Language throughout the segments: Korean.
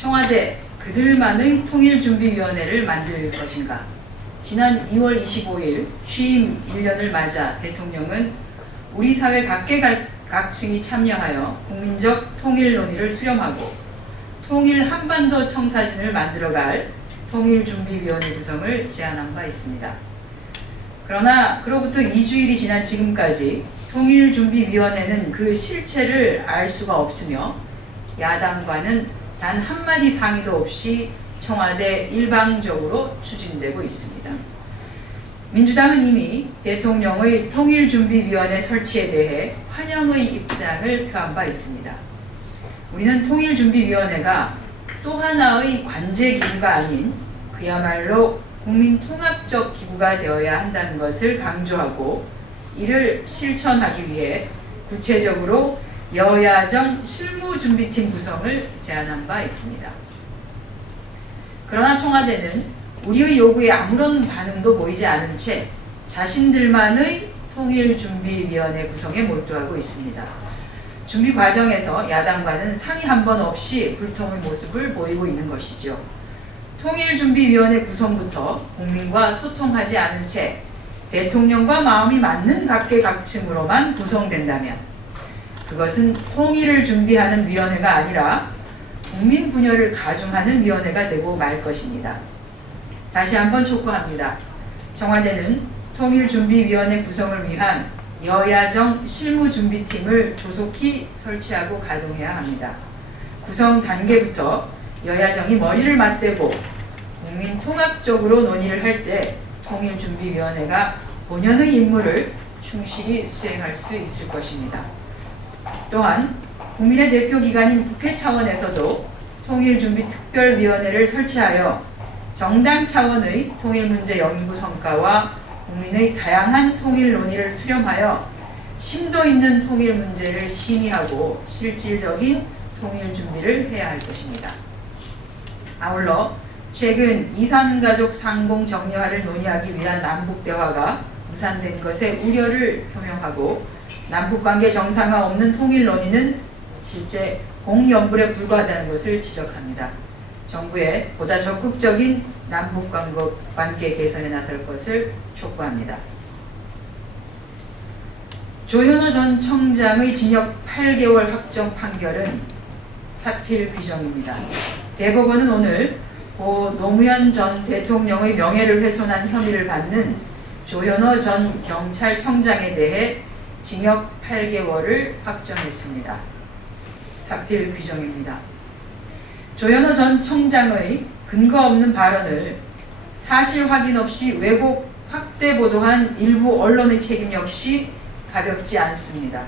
청와대 그들만의 통일준비위원회를 만들 것인가? 지난 2월 25일 취임 1년을 맞아 대통령은 우리 사회 각계각층이 참여하여 국민적 통일 논의를 수렴하고 통일 한반도 청사진을 만들어갈 통일준비위원회 구성을 제안한 바 있습니다. 그러나 그로부터 2주일이 지난 지금까지 통일준비위원회는 그 실체를 알 수가 없으며 야당과는 단 한마디 상의도 없이 청와대 일방적으로 추진되고 있습니다. 민주당은 이미 대통령의 통일준비위원회 설치에 대해 환영의 입장을 표한 바 있습니다. 우리는 통일준비위원회가 또 하나의 관제기구가 아닌 그야말로 국민통합적 기구가 되어야 한다는 것을 강조하고 이를 실천하기 위해 구체적으로 여야정 실무준비팀 구성을 제안한 바 있습니다. 그러나 청와대는 우리의 요구에 아무런 반응도 보이지 않은 채 자신들만의 통일준비위원회 구성에 몰두하고 있습니다. 준비 과정에서 야당과는 상의 한 번 없이 불통의 모습을 보이고 있는 것이죠. 통일준비위원회 구성부터 국민과 소통하지 않은 채 대통령과 마음이 맞는 각계각층으로만 구성된다면 그것은 통일을 준비하는 위원회가 아니라 국민 분열을 가중하는 위원회가 되고 말 것입니다. 다시 한번 촉구합니다. 청와대는 통일준비위원회 구성을 위한 여야정 실무준비팀을 조속히 설치하고 가동해야 합니다. 구성 단계부터 여야정이 머리를 맞대고 국민 통합적으로 논의를 할 때 통일준비위원회가 본연의 임무를 충실히 수행할 수 있을 것입니다. 또한 국민의 대표기관인 국회 차원에서도 통일준비특별위원회를 설치하여 정당 차원의 통일문제 연구 성과와 국민의 다양한 통일 논의를 수렴하여 심도 있는 통일 문제를 심의하고 실질적인 통일 준비를 해야 할 것입니다. 아울러 최근 이산가족 상봉 정리화를 논의하기 위한 남북대화가 무산된 것에 우려를 표명하고 남북관계 정상화 없는 통일 논의는 실제 공연불에 불과하다는 것을 지적합니다. 정부에 보다 적극적인 남북관계 개선에 나설 것을 촉구합니다. 조현오 전 청장의 징역 8개월 확정 판결은 사필 규정입니다. 대법원은 오늘 고 노무현 전 대통령의 명예를 훼손한 혐의를 받는 조현오 전 경찰청장에 대해 징역 8개월을 확정했습니다. 사필 규정입니다. 조현오 전 청장의 근거 없는 발언을 사실 확인 없이 왜곡, 확대 보도한 일부 언론의 책임 역시 가볍지 않습니다.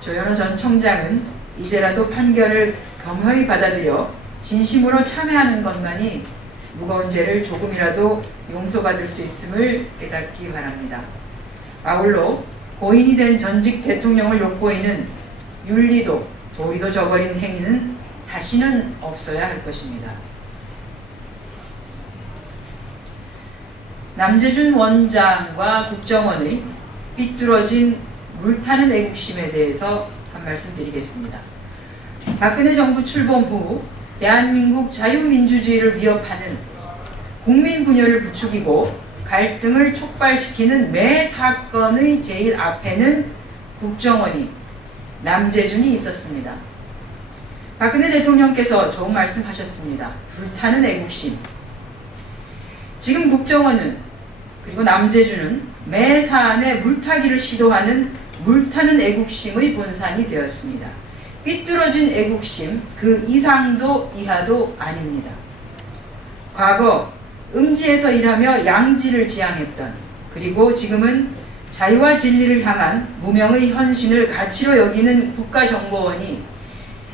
조현오 전 청장은 이제라도 판결을 겸허히 받아들여 진심으로 참회하는 것만이 무거운 죄를 조금이라도 용서받을 수 있음을 깨닫기 바랍니다. 아울러 고인이 된 전직 대통령을 욕보이는 윤리도 도리도 저버린 행위는 다시는 없어야 할 것입니다. 남재준 원장과 국정원의 삐뚤어진 물타는 애국심에 대해서 한 말씀 드리겠습니다. 박근혜 정부 출범 후 대한민국 자유민주주의를 위협하는 국민 분열을 부추기고 갈등을 촉발시키는 매 사건의 제일 앞에는 국정원이 남재준이 있었습니다. 박근혜 대통령께서 좋은 말씀하셨습니다. 불타는 애국심. 지금 국정원은 그리고 남재준은 매 사안에 물타기를 시도하는 물타는 애국심의 본산이 되었습니다. 삐뚤어진 애국심 그 이상도 이하도 아닙니다. 과거 음지에서 일하며 양지를 지향했던 그리고 지금은 자유와 진리를 향한 무명의 헌신을 가치로 여기는 국가정보원이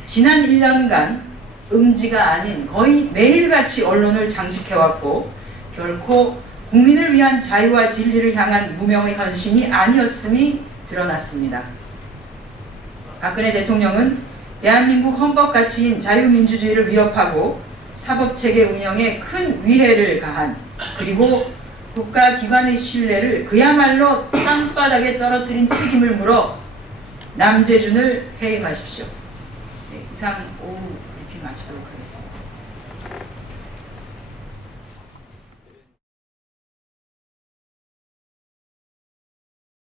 지난 1년간 음지가 아닌 거의 매일같이 언론을 장식해왔고 결코 국민을 위한 자유와 진리를 향한 무명의 헌신이 아니었음이 드러났습니다. 박근혜 대통령은 대한민국 헌법 가치인 자유민주주의를 위협하고 사법체계 운영에 큰 위해를 가한 그리고 국가기관의 신뢰를 그야말로 땅바닥에 떨어뜨린 책임을 물어 남재준을 해임하십시오. 네, 이상 오후 브리핑 마치도록 하겠습니다.